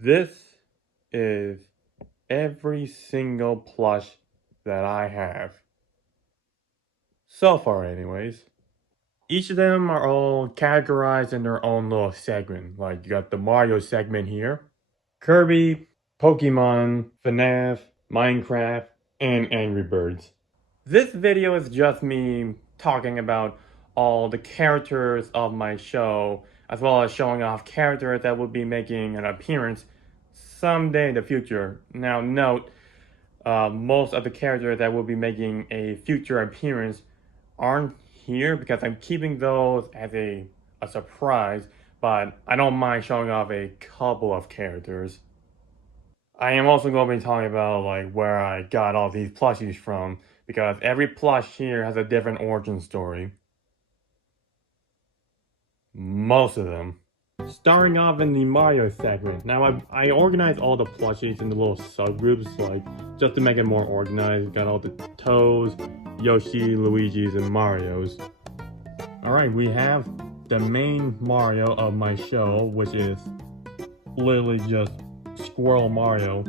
This is every single plush that I have. So far, anyways. Each of them are all categorized in their own little segment. Like, you got the Mario segment here, Kirby, Pokemon, FNAF, Minecraft, and Angry Birds. This video is just me talking about all the characters of my show, as well as showing off characters that will be making an appearance someday in the future. Now note, most of the characters that will be making a future appearance aren't here because I'm keeping those as a surprise, but I don't mind showing off a couple of characters. I am also going to be talking about like where I got all these plushies from, because every plush here has a different origin story. Most of them. Starting off in the Mario segment. Now I organized all the plushies into little subgroups, like just to make it more organized. Got all the Toads, Yoshi, Luigi's, and Mario's. Alright, we have the main Mario of my show, which is literally just Squirrel Mario.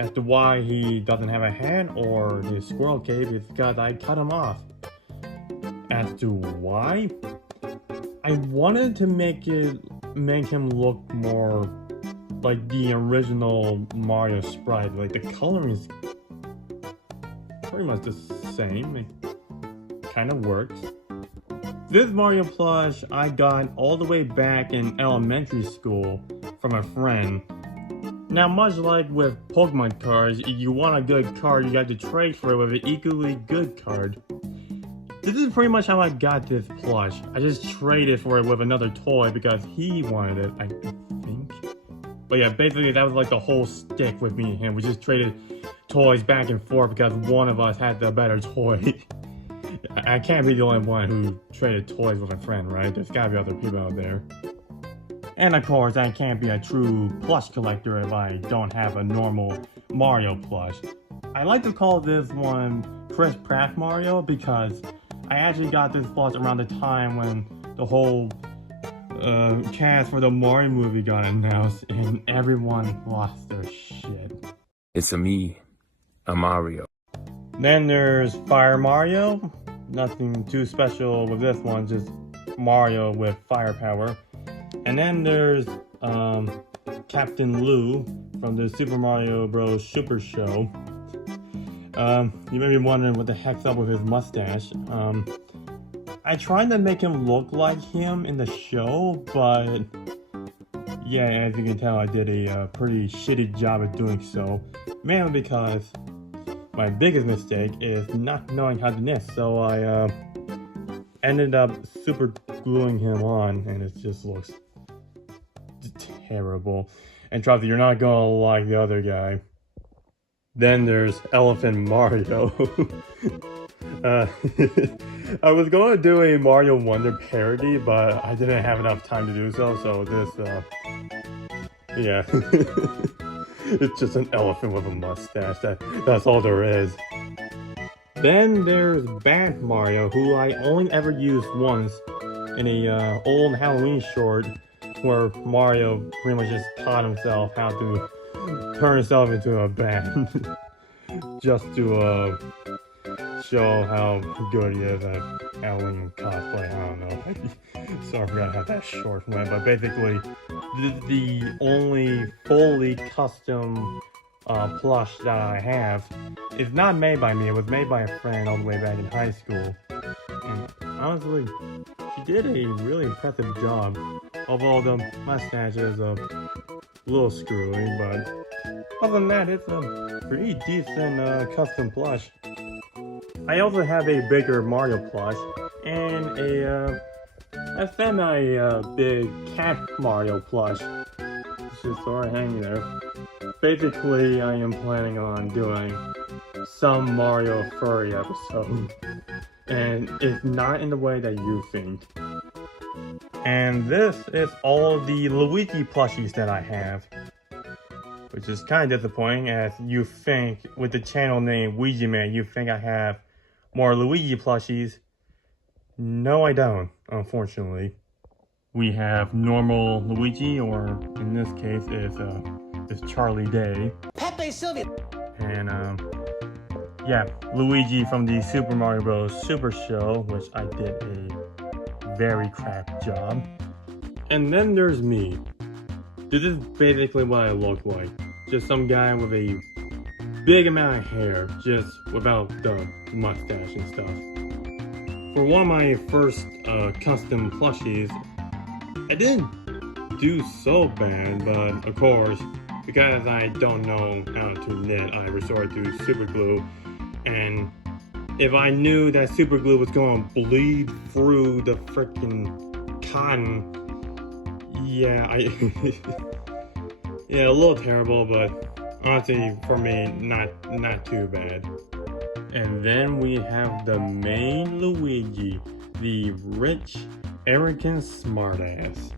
As to why he doesn't have a head or his squirrel cape is because I cut him off. As to why? I wanted to make him look more like the original Mario sprite. Like, the coloring is pretty much the same. It kind of works. This Mario plush I got all the way back in elementary school from a friend. Now, much like with Pokemon cards, if you want a good card, you got to trade for it with an equally good card. This is pretty much how I got this plush. I just traded for it with another toy because he wanted it, I think. But yeah, basically that was like the whole stick with me and him. We just traded toys back and forth because one of us had the better toy. I can't be the only one who traded toys with a friend, right? There's gotta be other people out there. And of course, I can't be a true plush collector if I don't have a normal Mario plush. I like to call this one Chris Pratt Mario because I actually got this plush around the time when the whole cast for the Mario movie got announced and everyone lost their shit. It's me, a Mario. Then there's Fire Mario. Nothing too special with this one, just Mario with firepower. And then there's Captain Lou from the Super Mario Bros. Super Show. You may be wondering what the heck's up with his mustache. I tried to make him look like him in the show, but yeah, as you can tell, I did a pretty shitty job at doing so. Mainly because my biggest mistake is not knowing how to knit, so I ended up super gluing him on, and it just looks terrible. And trust me, you're not gonna like the other guy. Then there's Elephant Mario. I was going to do a Mario Wonder parody, but I didn't have enough time to do so, so this, yeah. It's just an elephant with a mustache, that's all there is. Then there's Bad Mario, who I only ever used once in a old Halloween short where Mario pretty much just taught himself how to turn himself into a bat. Just to show how good he is at Halloween cosplay. I don't know. Sorry, I forgot how that short went, but basically the only fully custom plush that I have is not made by me. It was made by a friend all the way back in high school, and honestly, she did a really impressive job. Although the mustache is a little screwy, but other than that, it's a pretty decent custom plush. I also have a bigger Mario plush and a semi-big Cat Mario plush. It's just sort of hanging there. Basically, I am planning on doing some Mario furry episode, and it's not in the way that you think. And this is all of the Luigi plushies that I have, which is kind of disappointing, as you think with the channel name Ouija Man, you think I have more Luigi plushies. No, I don't, unfortunately. We have normal Luigi, or in this case, it's is Charlie Day. Pepe Sylvia. And yeah, Luigi from the Super Mario Bros. Super Show, which I did a very crap job. And then there's me. This is basically what I look like. Just some guy with a big amount of hair, just without the mustache and stuff. For one of my first custom plushies, I didn't do so bad, but of course, because I don't know how to knit, I resorted to super glue. And if I knew that super glue was going to bleed through the freaking cotton, yeah, yeah, a little terrible, but honestly, for me, not too bad. And then we have the main Luigi, the rich, arrogant smartass.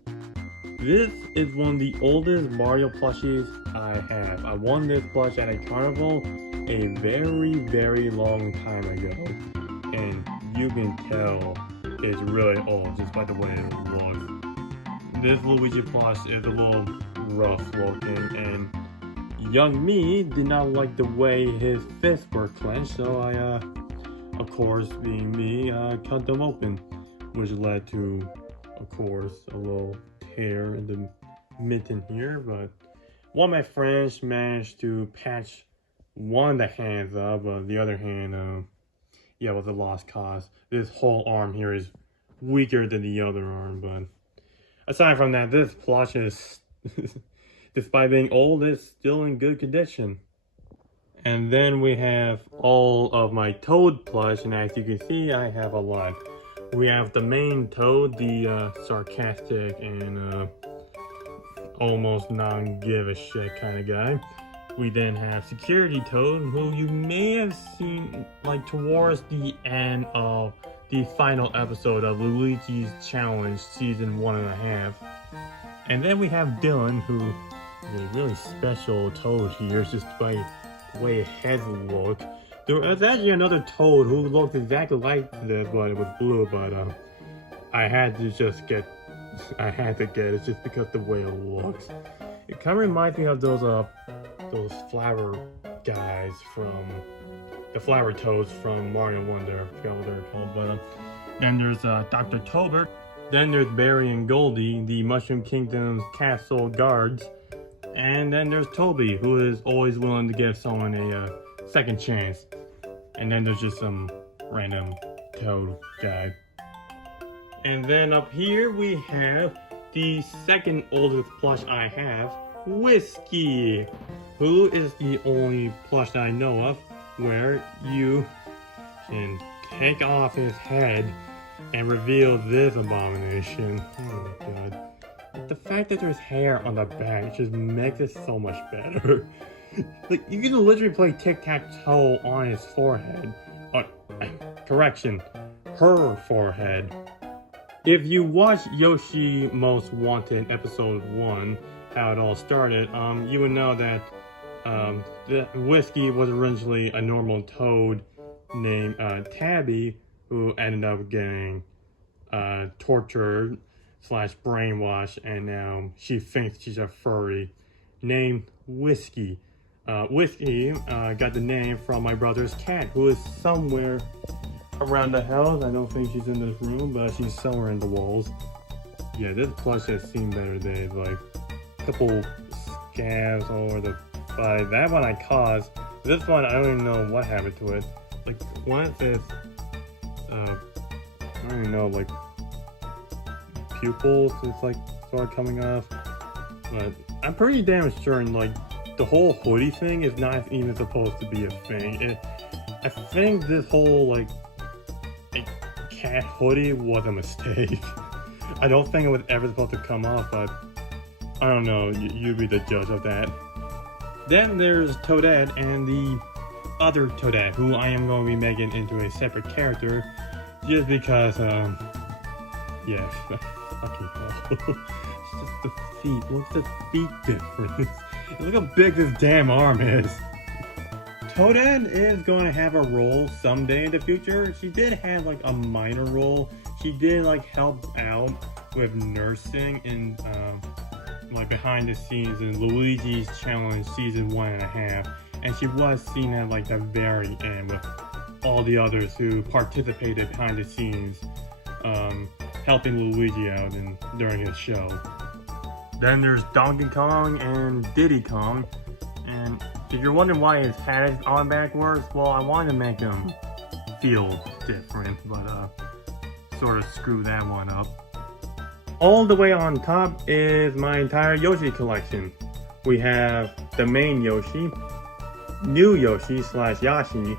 This is one of the oldest Mario plushies I have. I won this plush at a carnival a very, very long time ago. And you can tell it's really old just by the way it looks. This Luigi plush is a little rough looking, and young me did not like the way his fists were clenched, so I, of course, being me, cut them open, which led to, of course, a little tear in the mitten here. But one of my friends managed to patch one of the hands up, but the other hand, yeah, was a lost cause. This whole arm here is weaker than the other arm, but aside from that, this plush is, despite being old, is still in good condition. And then we have all of my Toad plush, and as you can see, I have a lot. We have the main Toad, the sarcastic and almost non-give-a-shit kind of guy. We then have Security Toad, who you may have seen like towards the end of the final episode of Luigi's Challenge Season 1.5. And then we have Dylan, who is a really special Toad here, just by the way his head look. There was actually another Toad who looked exactly like this, but it was blue, but I had to get it just because the way it looks. It kind of reminds me of those flower guys from the flower toads from Mario Wonder. I forgot what they're called, but then there's Dr. Tobert. Then there's Barry and Goldie, the Mushroom Kingdom's castle guards. And then there's Toby, who is always willing to give someone a second chance. And then there's just some random Toad guy. And then up here we have the second oldest plush I have, Whiskey, who is the only plush that I know of where you can take off his head and reveal this abomination. Oh my god. The fact that there's hair on the back just makes it so much better. Like, you can literally play tic-tac-toe on his forehead. Correction, her forehead. If you watch Yoshi Most Wanted episode 1, how it all started, you would know that the Whiskey was originally a normal toad named Tabby, who ended up getting tortured / brainwashed, and now she thinks she's a furry named Whiskey. Whiskey got the name from my brother's cat, who is somewhere around the house. I don't think she's in this room, but she's somewhere in the walls. Yeah, this plush has seen better days. Like, a couple scabs all over the body. That one I caused. This one, I don't even know what happened to it. Like, one of this, I don't even know, like, pupils is like sort of coming off. But I'm pretty damn sure, like, the whole hoodie thing is not even supposed to be a thing. I think this whole, like, cat hoodie was a mistake. I don't think it was ever supposed to come off, but I don't know, you be the judge of that. Then there's Toadette and the other Toadette, who I am going to be making into a separate character, just because, yeah, fucking hell. It's just the feet. What's the feet difference? Look how big this damn arm is. Toadette is going to have a role someday in the future. She did have like a minor role. She did like help out with nursing in like behind the scenes in Luigi's Challenge Season 1.5, and she was seen at like the very end with all the others who participated behind the scenes, helping Luigi out during his show. Then there's Donkey Kong and Diddy Kong, and if you're wondering why his hat is on backwards, well, I wanted to make him feel different, but sort of screw that one up. All the way on top is my entire Yoshi collection. We have the main Yoshi, new Yoshi / Yashi,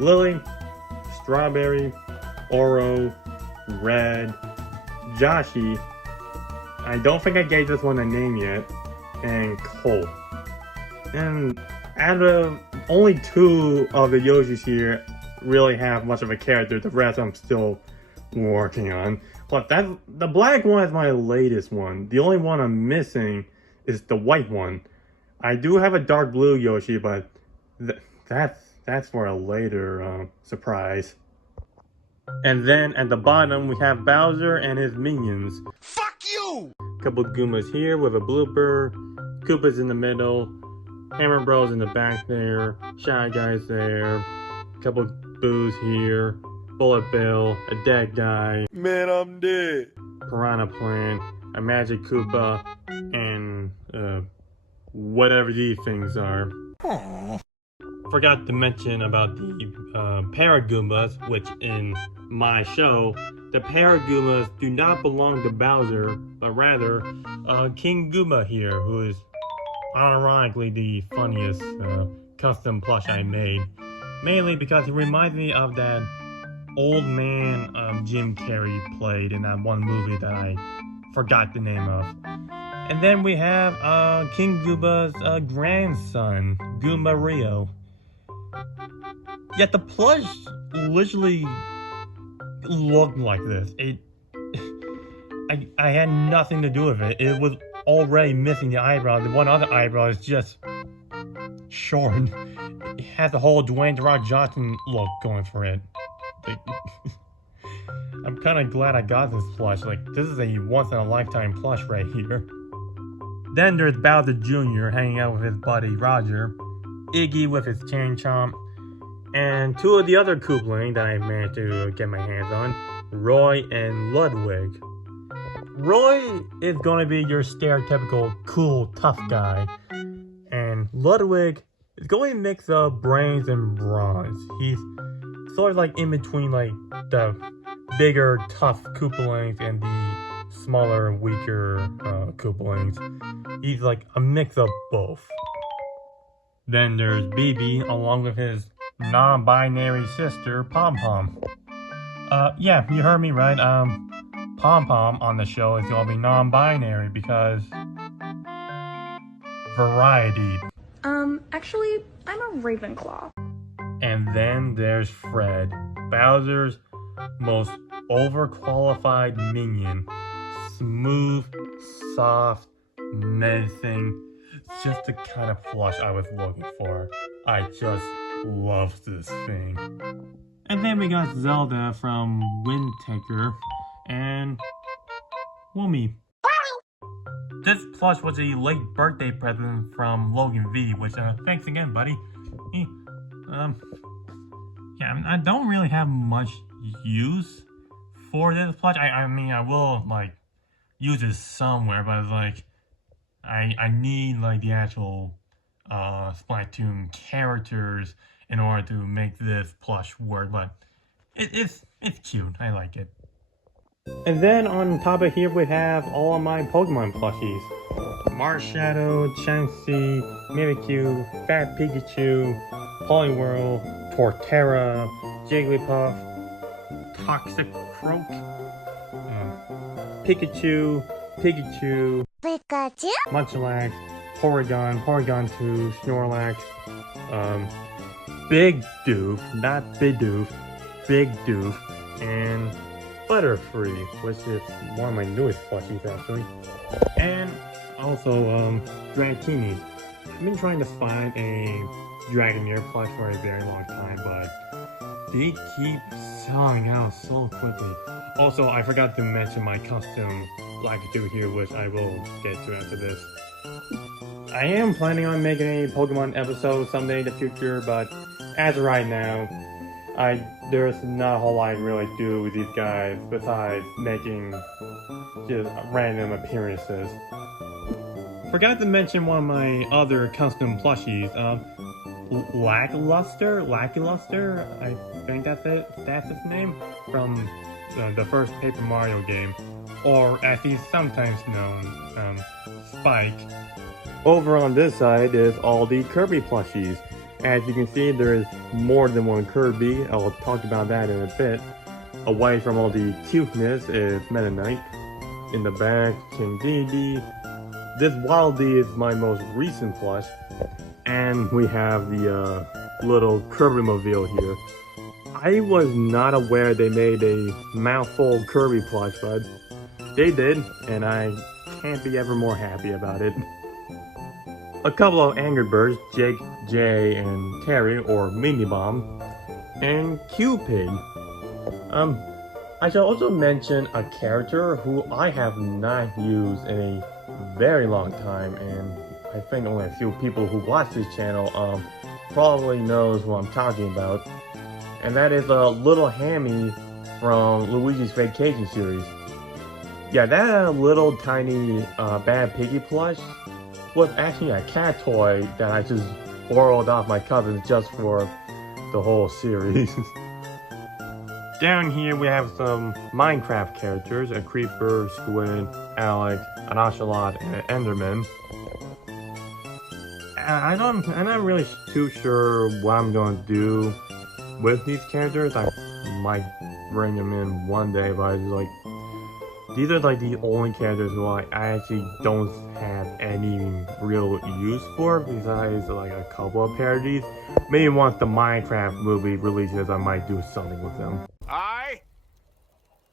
Lily, Strawberry, Oro, Red, Joshi, I don't think I gave this one a name yet, and Cole. And out of only 2 of the Yoshis here really have much of a character, the rest I'm still working on. But the black one is my latest one. The only one I'm missing is the white one. I do have a dark blue Yoshi, but that's for a later surprise. And then at the bottom we have Bowser and his minions. Fuck you! Couple Goombas here with a blooper, Koopas in the middle, Hammer Bros in the back there, Shy Guys there, couple Boos here, Bullet Bill, a dead guy, Man, I'm dead. Piranha Plant, a Magic Koopa, and whatever these things are. Aww. Forgot to mention about the Paragoombas, which in my show, the Paragoombas do not belong to Bowser, but rather King Goomba here, who is unironically the funniest custom plush I made. Mainly because he reminds me of that old man Jim Carrey played in that one movie that I forgot the name of. And then we have King Goomba's grandson, Goomba Rio. Yet the plush literally looked like this. I had nothing to do with it. It was already missing the eyebrow. The one other eyebrow is just short. It has the whole Dwayne "The Rock" Johnson look going for it. I'm kind of glad I got this plush. Like, this is a once-in-a-lifetime plush right here. Then there's Bowser Jr. hanging out with his buddy Roger, Iggy with his Chain Chomp, and 2 of the other Koopling that I managed to get my hands on, Roy and Ludwig. Roy is going to be your stereotypical cool, tough guy, and Ludwig is going to mix up brains and bronze. He's sort of like in between like the bigger, tough Koopalings and the smaller, weaker Koopalings. He's like a mix of both. Then there's BB along with his non-binary sister, Pom Pom. Yeah, you heard me right. Pom Pom on the show is gonna be non-binary because variety. Actually, I'm a Ravenclaw. And then there's Fred, Bowser's most overqualified minion. Smooth, soft, menacing. Just the kind of plush I was looking for. I just love this thing. And then we got Zelda from Wind Taker and Woomy. This plush was a late birthday present from Logan V, which thanks again, buddy. Yeah, I don't really have much use for this plush. I mean, I will like use it somewhere, but it's like I need like the actual Splatoon characters in order to make this plush work, but it's cute. I like it. And then on top of here we have all of my Pokemon plushies. Marshadow, Chansey, Mimikyu, Fat Pikachu, Poliwhirl, Torterra, Jigglypuff, Toxicroak, Pikachu, Munchlax, Porygon 2, Snorlax, Big Doof, not Bidoof, Big Doof, and Butterfree, which is one of my newest plushies actually. And also, Dratini. I've been trying to find a Dragonair plush for a very long time, but they keep selling out so quickly. Also, I forgot to mention my custom like to do here, which I will get to after this. I am planning on making a Pokemon episode someday in the future, but as of right now, there's not a whole lot I can really do with these guys besides making just random appearances. Forgot to mention one of my other custom plushies, Lackluster, I think that's his name, from the first Paper Mario game, or as he's sometimes known, Spike. Over on this side is all the Kirby plushies. As you can see, there is more than one Kirby. I'll talk about that in a bit. Away from all the cuteness is Meta Knight. In the back, King Dedede. This Wildly is my most recent plush. And we have the little Kirby mobile here. I was not aware they made a mouthful Kirby plush, but they did, and I can't be ever more happy about it. A couple of Angry Birds, Jake, Jay, and Terry, or Mini Bomb, and Cupid. I should also mention a character who I have not used in a very long time, and I think only a few people who watch this channel probably knows who I'm talking about, and that is Little Hammy from Luigi's Vacation series. Yeah, that little tiny Bad Piggy plush was actually a cat toy that I just borrowed off my cousins just for the whole series. Down here we have some Minecraft characters, a Creeper, Squid, Alex, an Ocelot, and an Enderman. I'm not really too sure what I'm going to do with these characters. I might bring them in one day, but I just like, these are like the only characters who I actually don't have any real use for, besides like a couple of parodies. Maybe once the Minecraft movie releases, I might do something with them.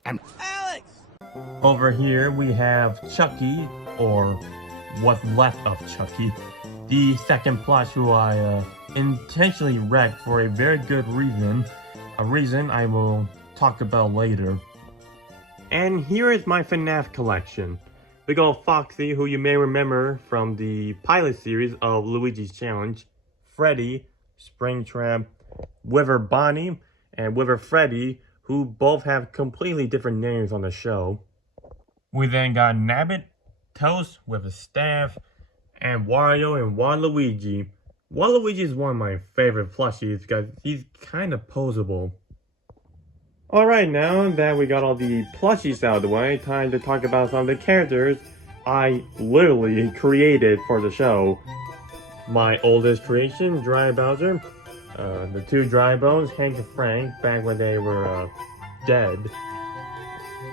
I'm Alex! Over here we have Chucky, or what's left of Chucky, the second plush who I intentionally wrecked for a very good reason, a reason I will talk about later. And here is my FNAF collection. Big ol' Foxy, who you may remember from the pilot series of Luigi's Challenge, Freddy, Springtrap, Wither Bonnie, and Wither Freddy, who both have completely different names on the show. We then got Nabbit, Toast with a staff, and Wario and Waluigi. Waluigi is one of my favorite plushies because he's kind of posable. Alright, now that we got all the plushies out of the way, time to talk about some of the characters I literally created for the show. My oldest creation, Dry Bowser. The two Dry Bones, Hank and Frank, back when they were dead.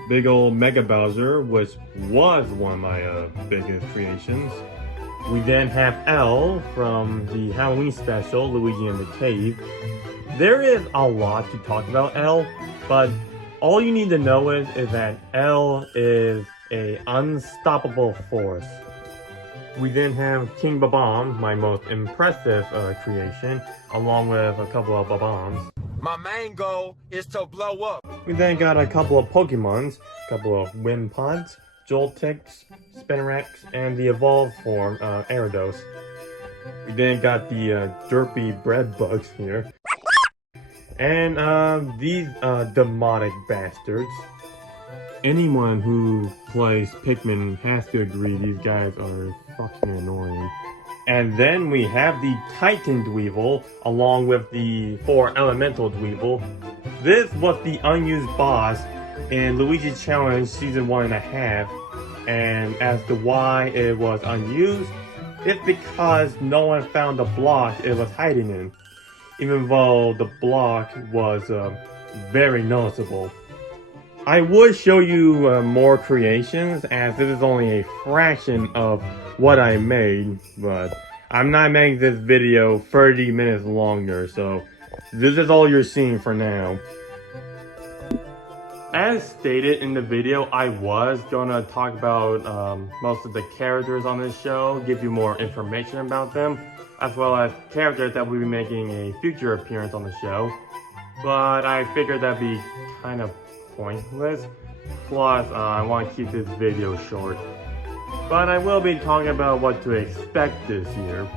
Big old Mega Bowser, which was one of my biggest creations. We then have Elle from the Halloween special, Luigi in the Cave. There is a lot to talk about Elle, but all you need to know is that Elle is an unstoppable force. We then have King Babam, my most impressive creation, along with a couple of Babams. My main goal is to blow up. We then got a couple of Pokemons, a couple of Wimpods, Joltix, Spinarak, and the evolved form, Gyarados. We then got the derpy bread bugs here. And these demonic bastards. Anyone who plays Pikmin has to agree these guys are fucking annoying. And then we have the Titan Dweevil, along with the 4 Elemental Dweevil. This was the unused boss in Luigi's Challenge Season 1.5. And as to why it was unused, it's because no one found the block it was hiding in. Even though the block was very noticeable. I would show you more creations, as this is only a fraction of what I made, but I'm not making this video 30 minutes longer, so this is all you're seeing for now. As stated in the video, I was gonna talk about most of the characters on this show, give you more information about them, as well as characters that will be making a future appearance on the show. But I figured that'd be kind of pointless, Plus, I want to keep this video short. But I will be talking about what to expect this year.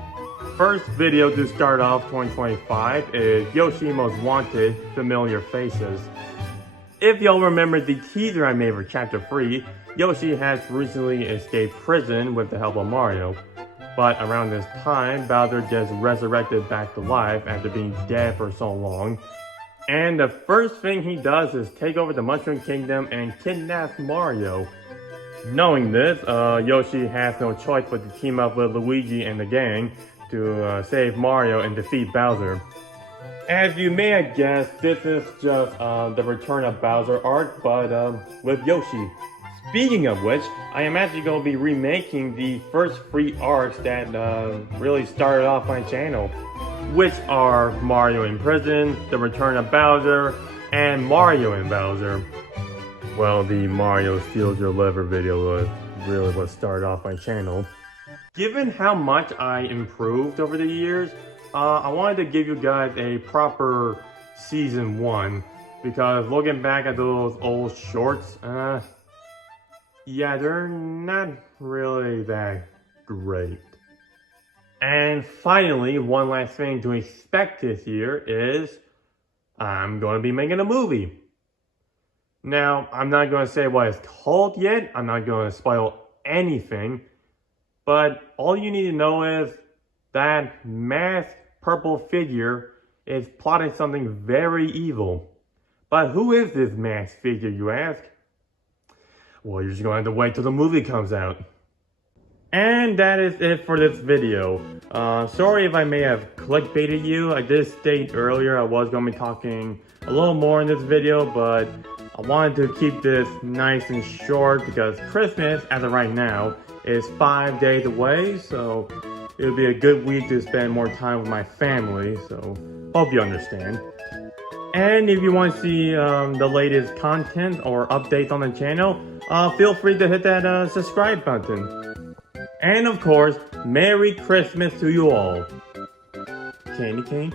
First video to start off 2025 is Yoshi Most Wanted Familiar Faces. If y'all remember the teaser I made for Chapter 3, Yoshi has recently escaped prison with the help of Mario. But around this time, Bowser gets resurrected back to life after being dead for so long. And the first thing he does is take over the Mushroom Kingdom and kidnap Mario. Knowing this, Yoshi has no choice but to team up with Luigi and the gang to save Mario and defeat Bowser. As you may have guessed, this is just the Return of Bowser arc, but with Yoshi. Speaking of which, I am actually going to be remaking the first 3 arcs that really started off my channel, which are Mario in Prison, The Return of Bowser, and Mario and Bowser. Well, the Mario Steals Your Liver video was really what started off my channel. Given how much I improved over the years, I wanted to give you guys a proper Season 1, because looking back at those old shorts, yeah, they're not really that great. And finally, one last thing to expect this year is I'm going to be making a movie. Now, I'm not going to say what it's called yet. I'm not going to spoil anything. But all you need to know is that masked purple figure is plotting something very evil. But who is this masked figure, you ask? Well, you're just going to have to wait till the movie comes out. And that is it for this video. Sorry if I may have clickbaited you. I did state earlier I was going to be talking a little more in this video, but I wanted to keep this nice and short because Christmas, as of right now, is 5 days away, so it would be a good week to spend more time with my family, so hope you understand. And if you want to see the latest content or updates on the channel, feel free to hit that subscribe button. And of course, Merry Christmas to you all. Candy cane?